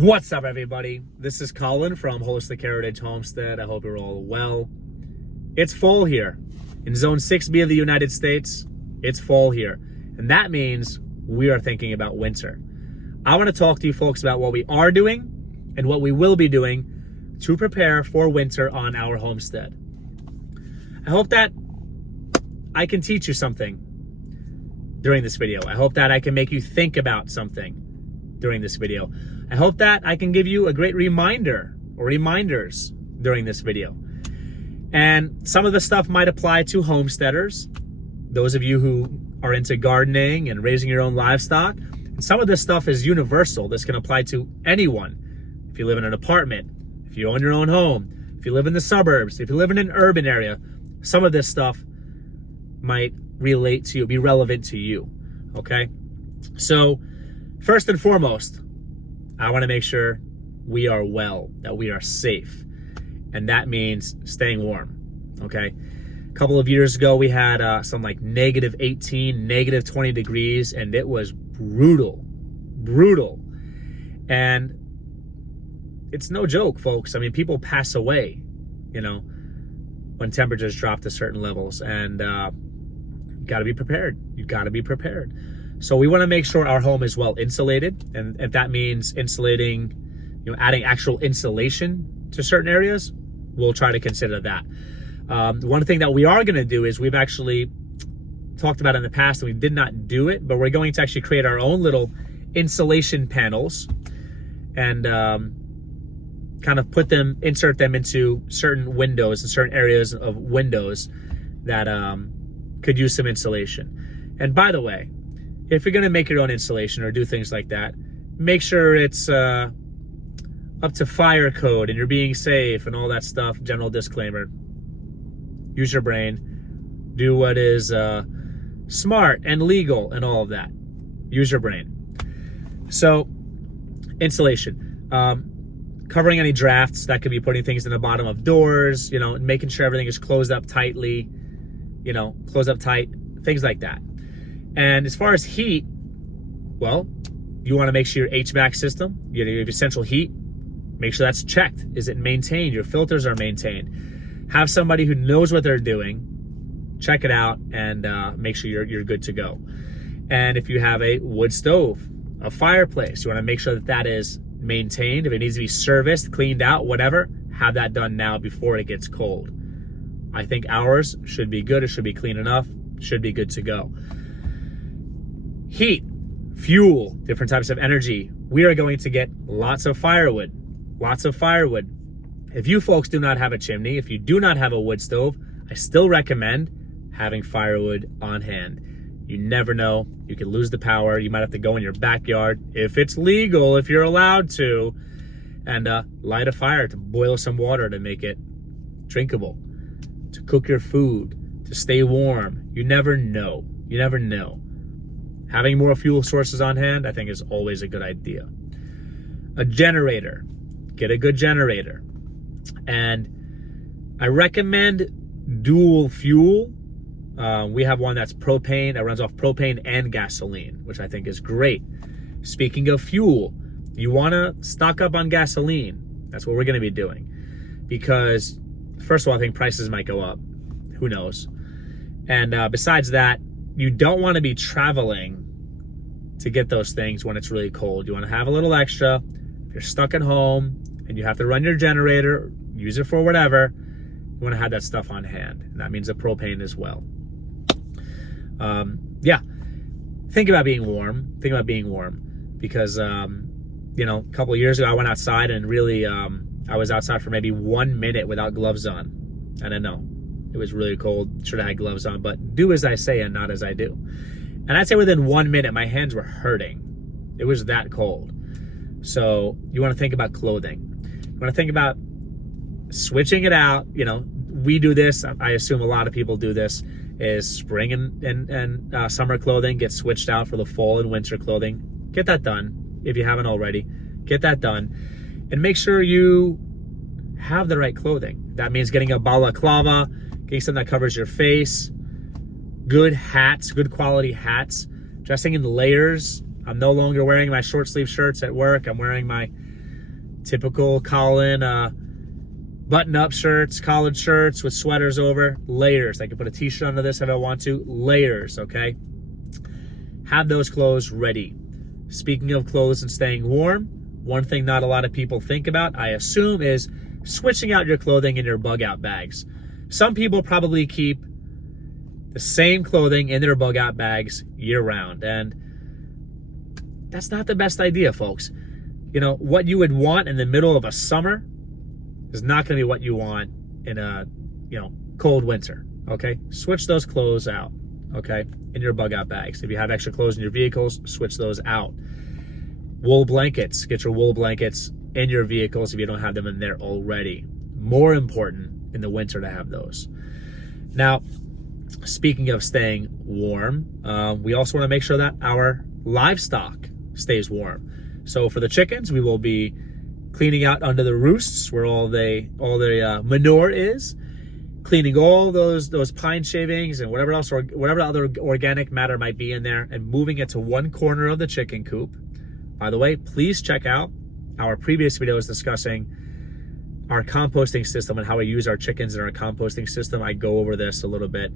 What's up, everybody? This is Colin from Holistic Heritage Homestead. I hope you're all well. It's fall here. In Zone 6B of the United States, it's fall here. And that means we are thinking about winter. I want to talk to you folks about what we are doing and what we will be doing to prepare for winter on our homestead. I hope that I can teach you something during this video. I hope that I can make you think about something during this video. I hope that I can give you a great reminder or reminders during this video. And some of the stuff might apply to homesteaders, those of you who are into gardening and raising your own livestock. And some of this stuff is universal. This can apply to anyone. If you live in an apartment, if you own your own home, if you live in the suburbs, if you live in an urban area, some of this stuff might relate to you, be relevant to you, okay? So first and foremost, I want to make sure we are well, that we are safe. And that means staying warm, okay? A couple of years ago, we had some like negative 18, negative 20 degrees, and it was brutal. And it's no joke, folks. I mean, people pass away, you know, when temperatures drop to certain levels. And you got to be prepared. You got to be prepared. So we want to make sure our home is well insulated, and if that means insulating, you know, adding actual insulation to certain areas, we'll try to consider that. One thing that we are going to do is we've actually talked about in the past, and we did not do it, but we're going to actually create our own little insulation panels and kind of insert them into certain windows and certain areas of windows that could use some insulation. And by the way, if you're going to make your own insulation or do things like that, make sure it's up to fire code and you're being safe and all that stuff. General disclaimer. Use your brain. Do what is smart and legal and all of that. Use your brain. So, insulation. Covering any drafts. That could be putting things in the bottom of doors, you know, and making sure everything is closed up tightly, you know, closed up tight, things like that. And as far as heat, well, you want to make sure your HVAC system, your central heat, make sure that's checked. Is it maintained? Your filters are maintained. Have somebody who knows what they're doing, check it out, and make sure you're good to go. And if you have a wood stove, a fireplace, you want to make sure that that is maintained. If it needs to be serviced, cleaned out, whatever, have that done now before it gets cold. I think ours should be good. It should be clean enough. Should be good to go. Heat, fuel, different types of energy. We are going to get lots of firewood. If you folks do not have a chimney, if you do not have a wood stove, I still recommend having firewood on hand. You never know. You could lose the power. You might have to go in your backyard, if it's legal, if you're allowed to, and light a fire to boil some water to make it drinkable, to cook your food, to stay warm. You never know. You never know. Having more fuel sources on hand, I think, is always a good idea. A generator. Get a good generator. And I recommend dual fuel. We have one that's propane, that runs off propane and gasoline, which I think is great. Speaking of fuel, you want to stock up on gasoline. That's what we're going to be doing. Because, first of all, I think prices might go up. Who knows? And besides that, you don't want to be traveling to get those things when it's really cold. You want to have a little extra. If you're stuck at home and you have to run your generator, use it for whatever, you want to have that stuff on hand. And that means the propane as well. Yeah, think about being warm. Because, you know, a couple of years ago, I went outside and really, I was outside for maybe 1 minute without gloves on. And I know it was really cold. Should have had gloves on, but do as I say and not as I do. And I'd say within 1 minute, my hands were hurting. It was that cold. So you want to think about clothing. You want to think about switching it out. You know, we do this. I assume a lot of people do this, is spring and summer clothing gets switched out for the fall and winter clothing. Get that done if you haven't already. Get that done. And make sure you have the right clothing. That means getting a balaclava, getting something that covers your face, good hats, good quality hats, dressing in layers. I'm no longer wearing my short sleeve shirts at work. I'm wearing my Typical button-up shirts, collared shirts with sweaters over, layers. I can put a t-shirt under this if I want to, layers, okay? Have those clothes ready. Speaking of clothes and staying warm, one thing not a lot of people think about, I assume, is switching out your clothing in your bug out bags. Some people probably keep the same clothing in their bug out bags year round, and that's not the best idea, folks. You know, what you would want in the middle of a summer is not going to be what you want in a, cold winter, okay? Switch those clothes out, okay, in your bug out bags. If you have extra clothes in your vehicles, switch those out. Wool blankets, get your wool blankets in your vehicles if you don't have them in there already. More important in the winter to have those. Now, speaking of staying warm, we also want to make sure that our livestock stays warm. So for the chickens, we will be cleaning out under the roosts where all the manure is, cleaning all those pine shavings and whatever else, or whatever other organic matter might be in there, and moving it to one corner of the chicken coop. By the way, please check out our previous videos discussing our composting system and how we use our chickens in our composting system. I go over this a little bit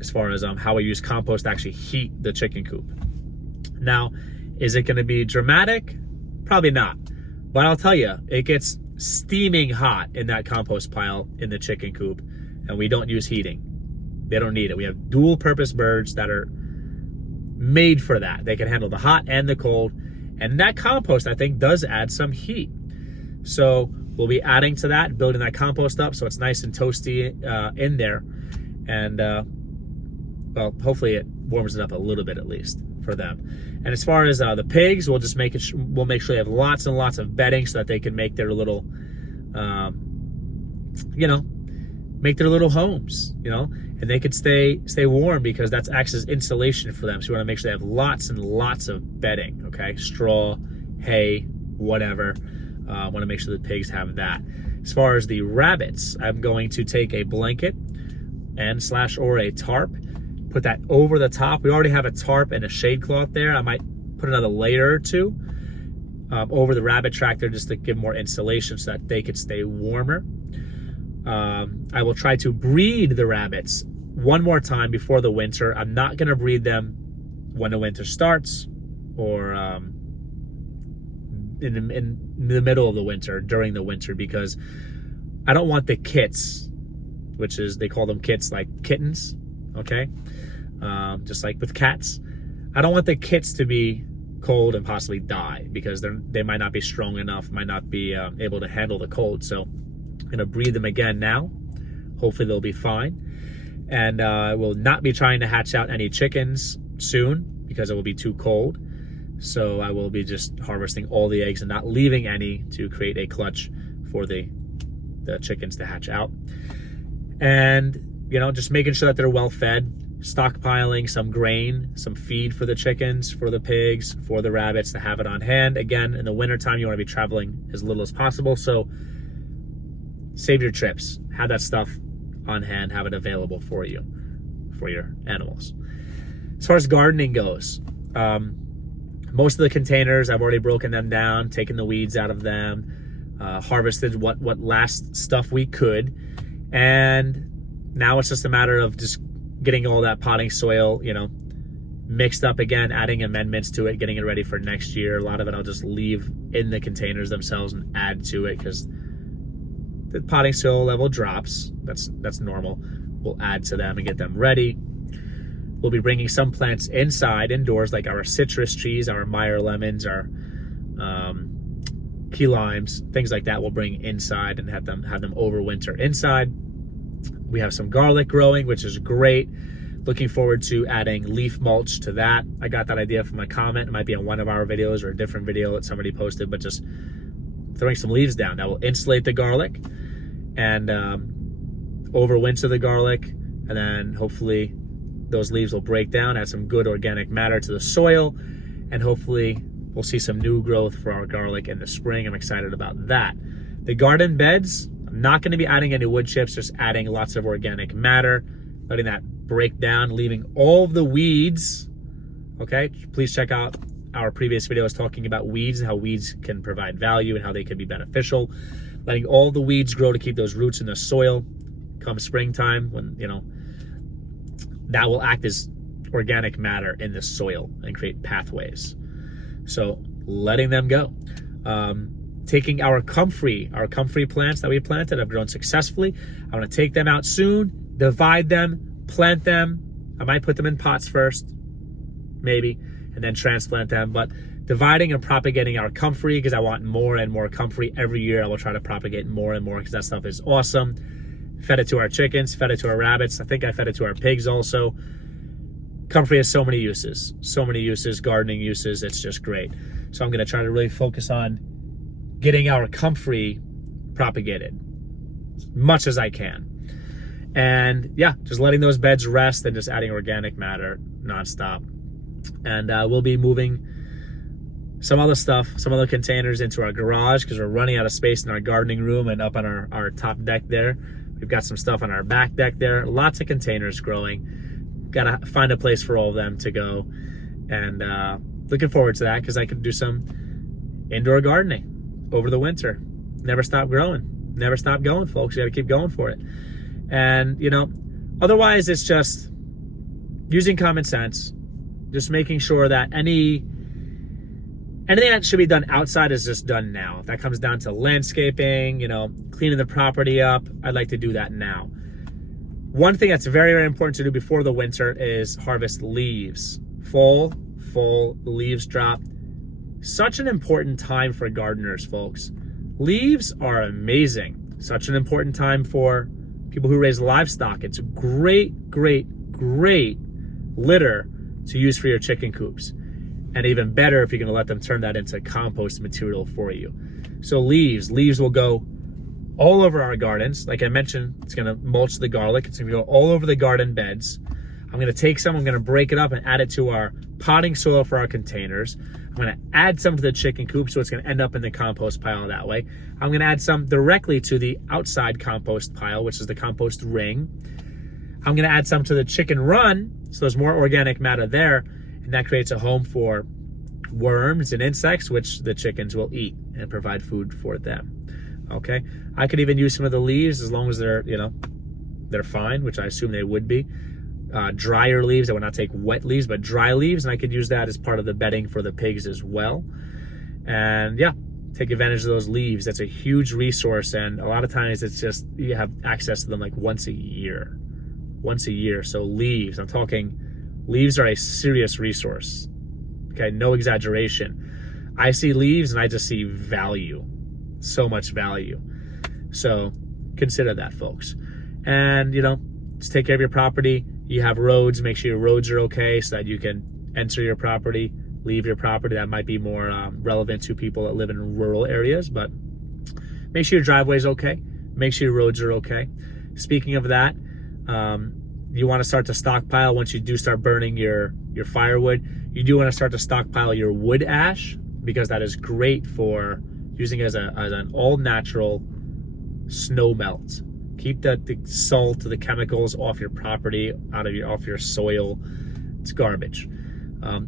as far as how we use compost to actually heat the chicken coop. Now, is it going to be dramatic? Probably not. But I'll tell you, it gets steaming hot in that compost pile in the chicken coop, and we don't use heating. They don't need it. We have dual purpose birds that are made for that. They can handle the hot and the cold. And that compost, I think, does add some heat. So we'll be adding to that, building that compost up so it's nice and toasty in there. And, well, hopefully it warms it up a little bit at least for them. And as far as the pigs, we'll just we'll make sure they have lots and lots of bedding so that they can make their little, make their little homes, and they could stay warm, because that's acts as insulation for them. So we want to make sure they have lots and lots of bedding, okay? Straw, hay, whatever. Want to make sure the pigs have that. As far as the rabbits, I'm going to take a blanket or a tarp, put that over the top. We already have a tarp and a shade cloth there. I might put another layer or two over the rabbit tractor just to give more insulation so that they could stay warmer. I will try to breed the rabbits one more time before the winter. I'm not going to breed them when the winter starts, or in the middle of the winter, during the winter, because I don't want the kits, which is, they call them kits like kittens, okay? Just like with cats. I don't want the kits to be cold and possibly die, because they might not be strong enough, might not be able to handle the cold. So I'm going to breed them again now. Hopefully they'll be fine. And I will not be trying to hatch out any chickens soon, because it will be too cold. So I will be just harvesting all the eggs and not leaving any to create a clutch for the chickens to hatch out. And, just making sure that they're well fed, stockpiling some grain, some feed for the chickens, for the pigs, for the rabbits, to have it on hand. Again, in the wintertime, you want to be traveling as little as possible. So save your trips. Have that stuff on hand, have it available for you, for your animals. As far as gardening goes, most of the containers, I've already broken them down, taken the weeds out of them, harvested what last stuff we could. And now it's just a matter of just getting all that potting soil, mixed up again, adding amendments to it, getting it ready for next year. A lot of it I'll just leave in the containers themselves and add to it, because the potting soil level drops. That's normal. We'll add to them and get them ready. We'll be bringing some plants indoors, like our citrus trees, our Meyer lemons, our key limes, things like that. We'll bring inside and have them overwinter inside. We have some garlic growing, which is great. Looking forward to adding leaf mulch to that. I got that idea from a comment. It might be on one of our videos or a different video that somebody posted, but just throwing some leaves down. That will insulate the garlic and overwinter the garlic, and then hopefully those leaves will break down, add some good organic matter to the soil, and hopefully we'll see some new growth for our garlic in the spring. I'm excited about that. The garden beds, I'm not going to be adding any wood chips, just adding lots of organic matter, letting that break down, leaving all of the weeds. Okay, please check out our previous videos talking about weeds and how weeds can provide value and how they can be beneficial. Letting all the weeds grow to keep those roots in the soil. Come springtime, when, you know, that will act as organic matter in the soil and create pathways. So letting them go. Taking our comfrey plants that we planted have grown successfully. I want to take them out soon, divide them, plant them. I might put them in pots first, maybe, and then transplant them. But dividing and propagating our comfrey, because I want more and more comfrey every year. I will try to propagate more and more because that stuff is awesome. Fed it to our chickens, fed it to our rabbits. I think I fed it to our pigs also. Comfrey has so many uses, gardening uses. It's just great. So I'm going to try to really focus on getting our comfrey propagated as much as I can. And yeah, just letting those beds rest and just adding organic matter nonstop. And we'll be moving some other stuff, some other containers into our garage because we're running out of space in our gardening room and up on our top deck there. We've got some stuff on our back deck there. Lots of containers growing. Got to find a place for all of them to go. And looking forward to that because I can do some indoor gardening over the winter. Never stop growing. Never stop going, folks. You got to keep going for it. And, you know, otherwise it's just using common sense, just making sure that anything that should be done outside is just done now. If that comes down to landscaping, you know, cleaning the property up, I'd like to do that now. One thing that's very, very important to do before the winter is harvest leaves. Fall, leaves drop. Such an important time for gardeners, folks. Leaves are amazing. Such an important time for people who raise livestock. It's a great litter to use for your chicken coops. And even better if you're going to let them turn that into compost material for you. So leaves will go all over our gardens. Like I mentioned, it's going to mulch the garlic. It's going to go all over the garden beds. I'm going to take some, I'm going to break it up and add it to our potting soil for our containers. I'm going to add some to the chicken coop, so it's going to end up in the compost pile that way. I'm going to add some directly to the outside compost pile, which is the compost ring. I'm going to add some to the chicken run, so there's more organic matter there, and that creates a home for worms and insects, which the chickens will eat and provide food for them. Okay, I could even use some of the leaves as long as they're, you know, they're fine, which I assume they would be. Drier leaves. I would not take wet leaves, but dry leaves, and I could use that as part of the bedding for the pigs as well. And yeah, take advantage of those leaves. That's a huge resource, and a lot of times it's just you have access to them like once a year. So leaves, I'm talking leaves are a serious resource. Okay, no exaggeration. I see leaves and I just see value, so much value. So consider that, folks. And you know, just take care of your property. You have roads, make sure your roads are okay so that you can enter your property, leave your property. That might be more relevant to people that live in rural areas, but make sure your driveway is okay. Make sure your roads are okay. Speaking of that, you want to start to stockpile once you do start burning your firewood. You do want to start to stockpile your wood ash because that is great for using as an all-natural snow melt. Keep the salt, the chemicals off your property, off your soil. It's garbage.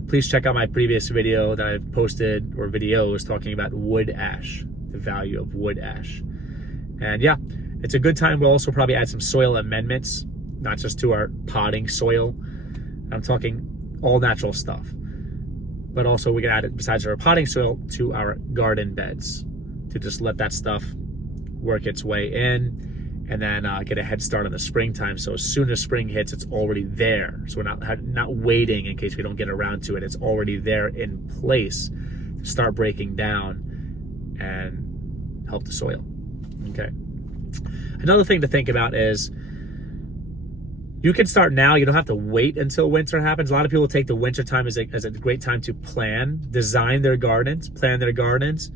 Please check out my previous video that I've posted, or videos talking about wood ash, the value of wood ash. And yeah, it's a good time. We'll also probably add some soil amendments, not just to our potting soil. I'm talking all natural stuff, but also we can add it besides our potting soil to our garden beds to just let that stuff work its way in. And then get a head start in the springtime. So as soon as spring hits, it's already there. So we're not waiting in case we don't get around to it. It's already there in place to start breaking down and help the soil. Okay. Another thing to think about is you can start now. You don't have to wait until winter happens. A lot of people take the winter time as a great time to design their gardens, plan their gardens,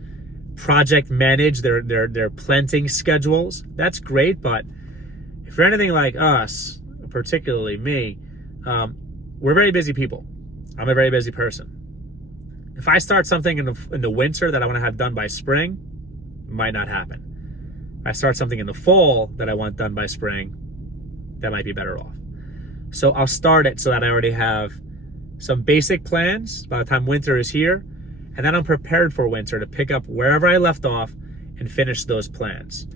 project manage their planting schedules. That's great, but if you're anything like us, particularly me, we're very busy people. I'm a very busy person. If I start something in the winter that I want to have done by spring, it might not happen. If I start something in the fall that I want done by spring, that might be better off. So I'll start it so that I already have some basic plans by the time winter is here, and then I'm prepared for winter to pick up wherever I left off and finish those plans.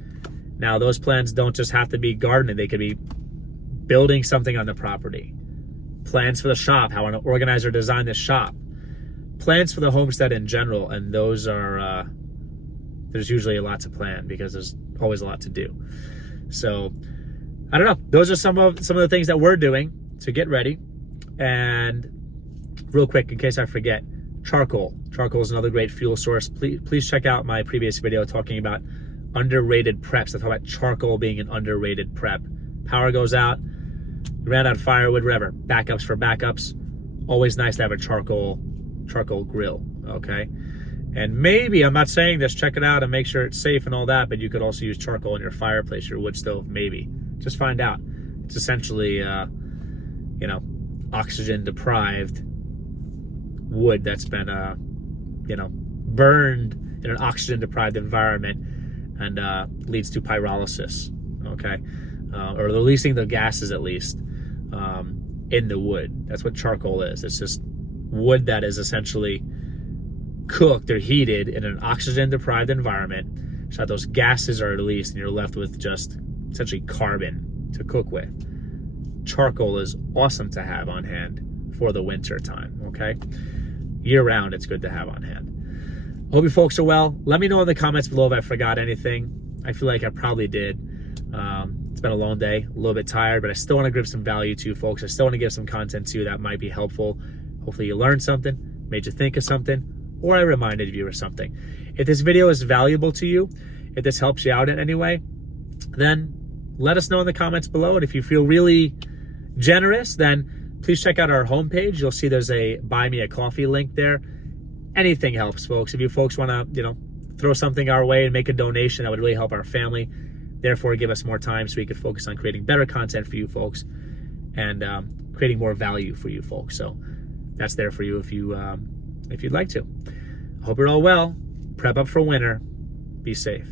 Now, those plans don't just have to be gardening. They could be building something on the property, plans for the shop, how I want to organize or design the shop, plans for the homestead in general, and those are, there's usually a lot to plan because there's always a lot to do. So, I don't know. Those are some of the things that we're doing to get ready. And real quick, in case I forget, charcoal. Charcoal is another great fuel source. Please check out my previous video talking about underrated preps. I talk about charcoal being an underrated prep. Power goes out, you ran out of firewood, whatever. Backups for backups. Always nice to have a charcoal grill, okay? And maybe, I'm not saying this, check it out and make sure it's safe and all that, but you could also use charcoal in your fireplace, your wood stove, maybe. Just find out. It's essentially, oxygen deprived wood that's been, burned in an oxygen deprived environment and leads to pyrolysis, okay? Or releasing the gases at least in the wood. That's what charcoal is. It's just wood that is essentially cooked or heated in an oxygen deprived environment so that those gases are released and you're left with just essentially carbon to cook with. Charcoal is awesome to have on hand for the winter time, okay? Year round, it's good to have on hand. Hope you folks are well. Let me know in the comments below if I forgot anything. I feel like I probably did. It's been a long day, a little bit tired, but I still want to give some value to you folks. I still want to give some content to you that might be helpful. Hopefully you learned something, made you think of something, or I reminded you of something. If this video is valuable to you, if this helps you out in any way, then let us know in the comments below. And if you feel really generous, then please check out our homepage. You'll see there's a buy me a coffee link there. Anything helps, folks. If you folks want to, throw something our way and make a donation, that would really help our family. Therefore, give us more time so we could focus on creating better content for you folks and creating more value for you folks. So that's there for you if you'd like to. I hope you're all well. Prep up for winter. Be safe.